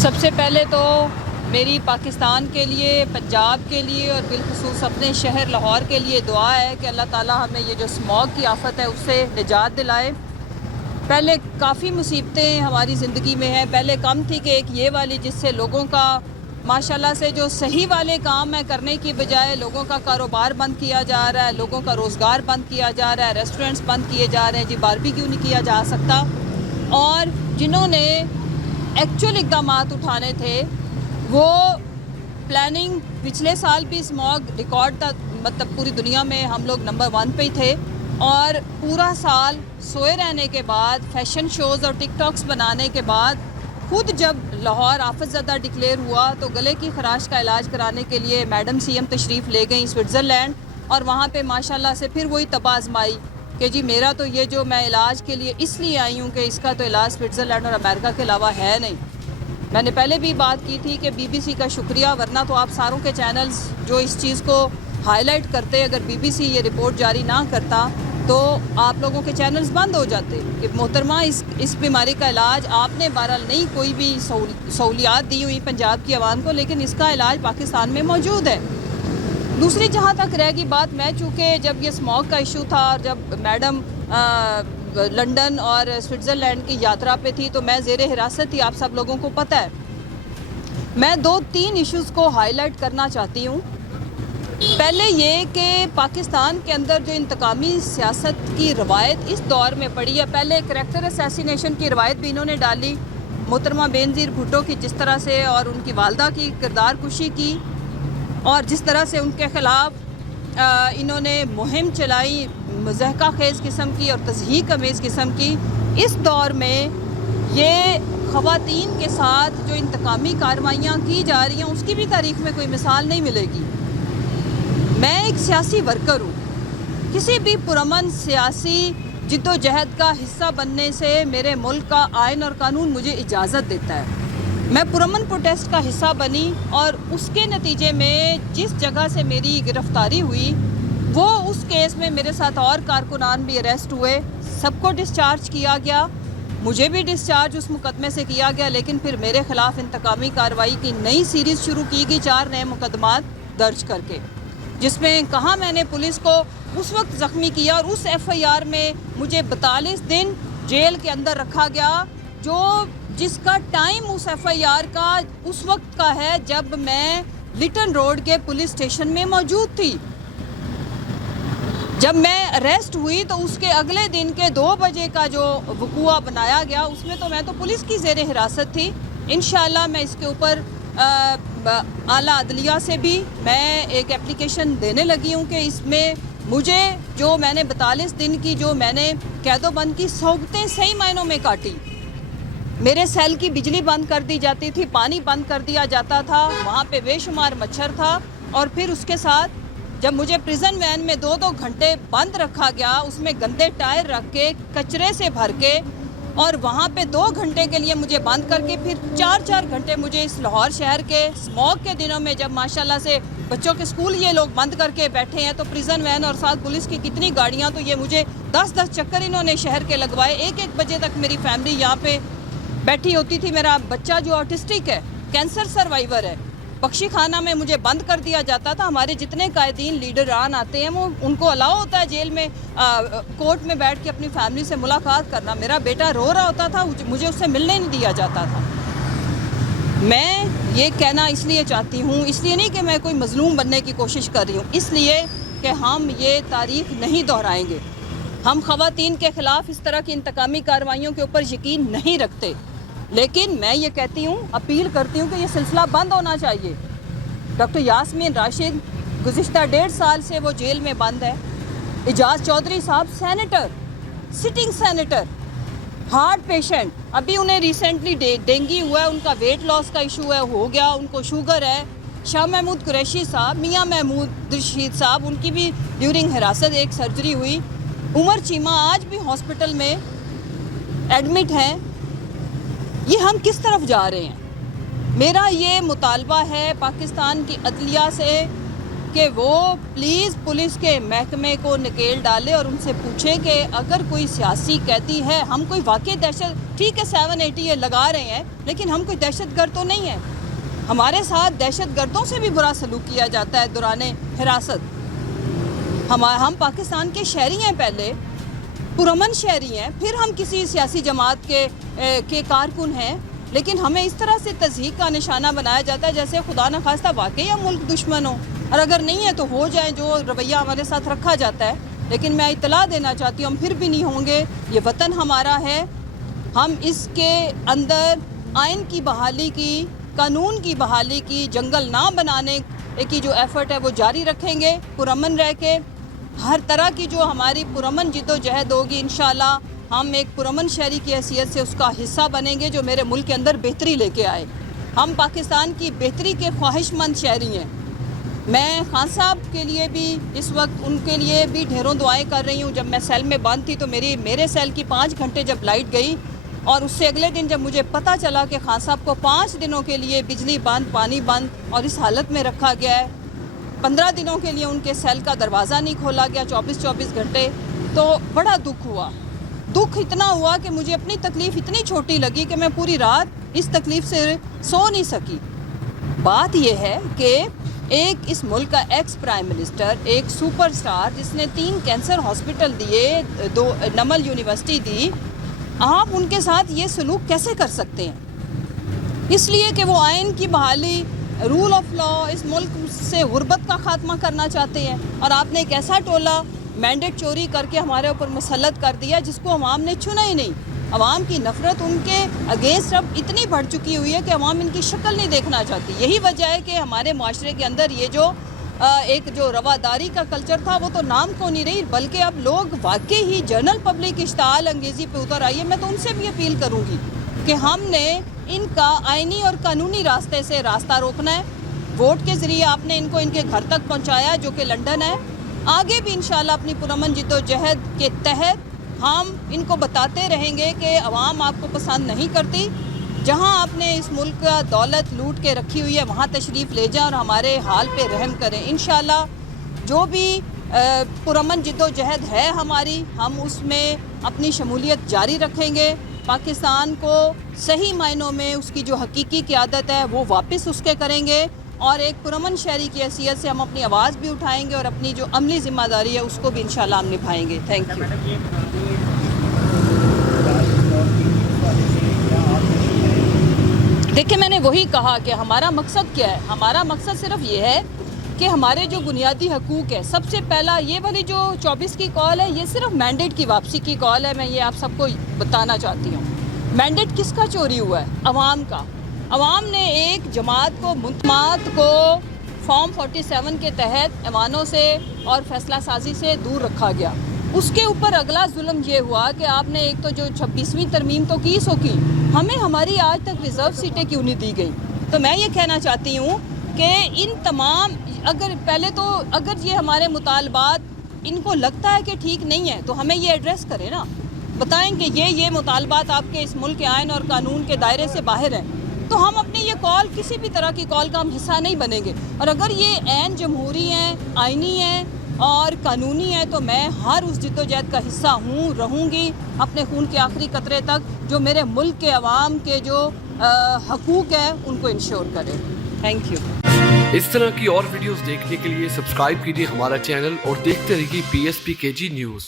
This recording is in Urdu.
سب سے پہلے تو میری پاکستان کے لیے، پنجاب کے لیے اور بالخصوص اپنے شہر لاہور کے لیے دعا ہے کہ اللہ تعالیٰ ہمیں یہ جو اسموگ کی آفت ہے اس سے نجات دلائے۔ پہلے کافی مصیبتیں ہماری زندگی میں ہیں، پہلے کم تھی کہ ایک یہ والی جس سے لوگوں کا ماشاءاللہ سے جو صحیح والے کام ہے کرنے کی بجائے لوگوں کا کاروبار بند کیا جا رہا ہے، لوگوں کا روزگار بند کیا جا رہا ہے، ریسٹورنٹس بند کیے جا رہے ہیں، جی باربیکیو نہیں کیا جا سکتا۔ اور جنہوں نے ایکچول اقدامات اٹھانے تھے وہ پلاننگ، پچھلے سال بھی اسموگ ریکارڈ تھا، مطلب پوری دنیا میں ہم لوگ نمبر 1 پہ ہی تھے، اور پورا سال سوئے رہنے کے بعد فیشن شوز اور ٹک ٹاکس بنانے کے بعد خود جب لاہور آفت زدہ ڈکلیئر ہوا تو گلے کی خراش کا علاج کرانے کے لیے میڈم سی ایم تشریف لے گئیں سوئٹزرلینڈ، اور وہاں پہ ماشاءاللہ سے پھر وہی تباہ آزمائی کہ جی میرا تو یہ جو میں علاج کے لیے اس لیے آئی ہوں کہ اس کا تو علاج سوئٹزرلینڈ اور امریکہ کے علاوہ ہے نہیں۔ میں نے پہلے بھی بات کی تھی کہ بی بی سی کا شکریہ، ورنہ تو آپ ساروں کے چینلز جو اس چیز کو ہائی لائٹ کرتے، اگر بی بی سی یہ رپورٹ جاری نہ کرتا تو آپ لوگوں کے چینلز بند ہو جاتے کہ محترمہ اس بیماری کا علاج آپ نے بہرحال نہیں کوئی بھی سہولیات دی ہوئی پنجاب کی عوام کو، لیکن اس کا علاج پاکستان میں موجود ہے۔ دوسری جہاں تک رہ گئی بات، میں چونکہ جب یہ اسموگ کا ایشو تھا اور جب میڈم لنڈن اور سوئٹزرلینڈ کی یاترا پہ تھی تو میں زیر حراست تھی، آپ سب لوگوں کو پتہ ہے۔ میں 2-3 ایشوز کو ہائی لائٹ کرنا چاہتی ہوں۔ پہلے یہ کہ پاکستان کے اندر جو انتقامی سیاست کی روایت اس دور میں پڑی ہے، پہلے کریکٹر اسیسینیشن کی روایت بھی انہوں نے ڈالی، محترمہ بینظیر بھٹو کی جس طرح سے اور ان کی والدہ کی کردار کشی کی، اور جس طرح سے ان کے خلاف انہوں نے مہم چلائی مضحکہ خیز قسم کی اور تضحیک امیز قسم کی۔ اس دور میں یہ خواتین کے ساتھ جو انتقامی کارروائیاں کی جا رہی ہیں اس کی بھی تاریخ میں کوئی مثال نہیں ملے گی۔ میں ایک سیاسی ورکر ہوں، کسی بھی پرامن سیاسی جد و جہد کا حصہ بننے سے میرے ملک کا آئین اور قانون مجھے اجازت دیتا ہے۔ میں پرامن پروٹیسٹ کا حصہ بنی اور اس کے نتیجے میں جس جگہ سے میری گرفتاری ہوئی وہ اس کیس میں میرے ساتھ اور کارکنان بھی اریسٹ ہوئے، سب کو ڈسچارج کیا گیا، مجھے بھی ڈسچارج اس مقدمے سے کیا گیا، لیکن پھر میرے خلاف انتقامی کارروائی کی نئی سیریز شروع کی گئی 4 نئے مقدمات درج کر کے، جس میں کہاں میں نے پولیس کو اس وقت زخمی کیا اور اس ایف آئی آر میں مجھے 42 دن جیل کے اندر رکھا گیا، جس کا ٹائم اس ایف آئی آر کا اس وقت کا ہے جب میں لٹن روڈ کے پولیس اسٹیشن میں موجود تھی۔ جب میں اریسٹ ہوئی تو اس کے اگلے دن کے 2 بجے کا جو وقوعہ بنایا گیا اس میں تو میں تو پولیس کی زیر حراست تھی۔ انشاءاللہ میں اس کے اوپر اعلیٰ عدلیہ سے بھی میں ایک اپلیکیشن دینے لگی ہوں کہ اس میں مجھے جو میں نے 42 دن کی جو میں نے قید و بند کی سہولتیں صحیح معنوں میں کاٹی، میرے سیل کی بجلی بند کر دی جاتی تھی، پانی بند کر دیا جاتا تھا، وہاں پہ بے شمار مچھر تھا، اور پھر اس کے ساتھ جب مجھے پریزن وین میں 2 گھنٹے بند رکھا گیا، اس میں گندے ٹائر رکھ کے کچرے سے بھر کے، اور وہاں پہ 2 گھنٹے کے لیے مجھے بند کر کے پھر 4 گھنٹے مجھے اس لاہور شہر کے اسموگ کے دنوں میں جب ماشاءاللہ سے بچوں کے اسکول یہ لوگ بند کر کے بیٹھے ہیں تو پریزن وین اور ساتھ پولیس کی کتنی گاڑیاں، تو یہ مجھے 10 چکر انہوں نے شہر کے لگوائے۔ 1 بجے تک میری فیملی یہاں پہ بیٹھی ہوتی تھی، میرا بچہ جو آٹسٹک ہے، کینسر سروائیور ہے، بخشی خانہ میں مجھے بند کر دیا جاتا تھا۔ ہمارے جتنے قائدین لیڈران آتے ہیں وہ ان کو الاؤ ہوتا ہے جیل میں کورٹ میں بیٹھ کے اپنی فیملی سے ملاقات کرنا، میرا بیٹا رو رہا ہوتا تھا، مجھے اس سے ملنے نہیں دیا جاتا تھا۔ میں یہ کہنا اس لیے چاہتی ہوں، اس لیے نہیں کہ میں کوئی مظلوم بننے کی کوشش کر رہی ہوں، اس لیے کہ ہم یہ تاریخ نہیں دہرائیں گے۔ ہم خواتین کے خلاف اس طرح کی انتقامی کارروائیوں کے اوپر یقین نہیں رکھتے، لیکن میں یہ کہتی ہوں، اپیل کرتی ہوں کہ یہ سلسلہ بند ہونا چاہیے۔ ڈاکٹر یاسمین راشد گزشتہ 1.5 سال سے وہ جیل میں بند ہے۔ اعجاز چودھری صاحب senator, sitting senator, heart patient, ابھی انہیں ریسنٹلی ڈینگی ہوا ہے، ان کا ویٹ لاس کا ایشو ہے، ہو گیا، ان کو شوگر ہے۔ شاہ محمود قریشی صاحب، میاں محمود رشید صاحب، ان کی بھی ڈیورنگ حراست ایک سرجری ہوئی۔ عمر چیمہ آج بھی ہاسپٹل میں ایڈمٹ ہیں۔ یہ ہم کس طرف جا رہے ہیں؟ میرا یہ مطالبہ ہے پاکستان کی عدلیہ سے کہ وہ پلیز پولیس کے محکمے کو نکیل ڈالے اور ان سے پوچھے کہ اگر کوئی سیاسی قیدی ہے، ہم کوئی واقعی دہشت، ٹھیک ہے 780 یہ لگا رہے ہیں، لیکن ہم کوئی دہشت گرد تو نہیں ہیں. ہمارے ساتھ دہشت گردوں سے بھی برا سلوک کیا جاتا ہے دوران حراست. ہم پاکستان کے شہری ہیں، پہلے پرامن شہری ہیں، پھر ہم کسی سیاسی جماعت کے کارکن ہیں، لیکن ہمیں اس طرح سے تضحیک کا نشانہ بنایا جاتا ہے جیسے خدا نخواستہ واقعی ہم ملک دشمن ہوں، اور اگر نہیں ہے تو ہو جائیں، جو رویہ ہمارے ساتھ رکھا جاتا ہے. لیکن میں اطلاع دینا چاہتی ہوں ہم پھر بھی نہیں ہوں گے. یہ وطن ہمارا ہے، ہم اس کے اندر آئین کی بحالی کی، قانون کی بحالی کی، جنگل نہ بنانے کی جو ایفرٹ ہے وہ جاری رکھیں گے، پرامن رہ کے. ہر طرح کی جو ہماری پرامن جد و جہد ہوگی، انشاءاللہ ہم ایک پرامن شہری کی حیثیت سے اس کا حصہ بنیں گے جو میرے ملک کے اندر بہتری لے کے آئے. ہم پاکستان کی بہتری کے خواہش مند شہری ہیں. میں خان صاحب کے لیے بھی اس وقت ان کے لیے بھی ڈھیروں دعائیں کر رہی ہوں. جب میں سیل میں بند تھی تو میرے سیل کی 5 گھنٹے جب لائٹ گئی، اور اس سے اگلے دن جب مجھے پتہ چلا کہ خان صاحب کو 5 دنوں کے لیے بجلی بند، پانی بند اور اس حالت میں رکھا گیا ہے، 15 دنوں کے لیے ان کے سیل کا دروازہ نہیں کھولا گیا 24 گھنٹے، تو بڑا دکھ ہوا. دکھ اتنا ہوا کہ مجھے اپنی تکلیف اتنی چھوٹی لگی کہ میں پوری رات اس تکلیف سے سو نہیں سکی. بات یہ ہے کہ ایک اس ملک کا ایکس پرائم منسٹر، ایک سپر سٹار جس نے 3 کینسر ہاسپٹل دیے، 2 نمل یونیورسٹی دی، آپ ان کے ساتھ یہ سلوک کیسے کر سکتے ہیں؟ اس لیے کہ وہ آئین کی بحالی، رول آف لا، اس ملک سے غربت کا خاتمہ کرنا چاہتے ہیں. اور آپ نے ایک ایسا ٹولہ مینڈیٹ چوری کر کے ہمارے اوپر مسلط کر دیا جس کو عوام نے چنا ہی نہیں. عوام کی نفرت ان کے اگینسٹ اب اتنی بڑھ چکی ہوئی ہے کہ عوام ان کی شکل نہیں دیکھنا چاہتی. یہی وجہ ہے کہ ہمارے معاشرے کے اندر یہ جو رواداری کا کلچر تھا وہ تو نام کو نہیں رہی، بلکہ اب لوگ واقعی ہی جنرل پبلک اشتعال انگیزی پہ اتر آئی ہے. میں تو ان سے بھی اپیل کروں گی کہ ہم نے ان کا آئینی اور قانونی راستے سے راستہ روکنا ہے. ووٹ کے ذریعے آپ نے ان کو ان کے گھر تک پہنچایا جو کہ لنڈن ہے. آگے بھی انشاءاللہ اپنی پرامن جد و جہد کے تحت ہم ان کو بتاتے رہیں گے کہ عوام آپ کو پسند نہیں کرتی. جہاں آپ نے اس ملک کا دولت لوٹ کے رکھی ہوئی ہے وہاں تشریف لے جائیں اور ہمارے حال پہ رحم کریں. انشاءاللہ جو بھی پرامن جد و جہد ہے ہماری، ہم اس میں اپنی شمولیت جاری رکھیں گے. پاکستان کو صحیح معنوں میں اس کی جو حقیقی قیادت ہے وہ واپس اس کے کریں گے، اور ایک پرامن شہری کی حیثیت سے ہم اپنی آواز بھی اٹھائیں گے اور اپنی جو عملی ذمہ داری ہے اس کو بھی انشاءاللہ ہم نبھائیں گے. Thank you. دیکھیں میں نے وہی کہا کہ ہمارا مقصد کیا ہے. ہمارا مقصد صرف یہ ہے کہ ہمارے جو بنیادی حقوق ہے، سب سے پہلا یہ والی جو 24 کی کال ہے یہ صرف مینڈیٹ کی واپسی کی کال ہے. میں یہ آپ سب کو بتانا چاہتی ہوں. مینڈیٹ کس کا چوری ہوا ہے؟ عوام کا. عوام نے ایک جماعت کو فارم 47 کے تحت ایوانوں سے اور فیصلہ سازی سے دور رکھا گیا. اس کے اوپر اگلا ظلم یہ ہوا کہ آپ نے ایک تو جو 26ویں ترمیم تو کی سو کی، ہمیں ہماری آج تک ریزرو سیٹیں کیوں نہیں دی گئی؟ تو میں یہ کہنا چاہتی ہوں کہ ان تمام اگر یہ ہمارے مطالبات ان کو لگتا ہے کہ ٹھیک نہیں ہے تو ہمیں یہ ایڈریس کریں نا، بتائیں کہ یہ مطالبات آپ کے اس ملک کے آئین اور قانون کے دائرے سے باہر ہیں، تو ہم اپنی یہ کال کسی بھی طرح کی کال کا ہم حصہ نہیں بنیں گے. اور اگر یہ عین جمہوری ہیں، آئینی ہیں اور قانونی ہے تو میں ہر اس جد و جہد کا حصہ رہوں گی اپنے خون کے آخری قطرے تک، جو میرے ملک کے عوام کے جو حقوق ہیں ان کو انشور کرے. Thank you. اس طرح کی اور ویڈیوز دیکھنے کے لیے سبسکرائب کیجیے ہمارا چینل اور دیکھتے رہیے PSPKG نیوز.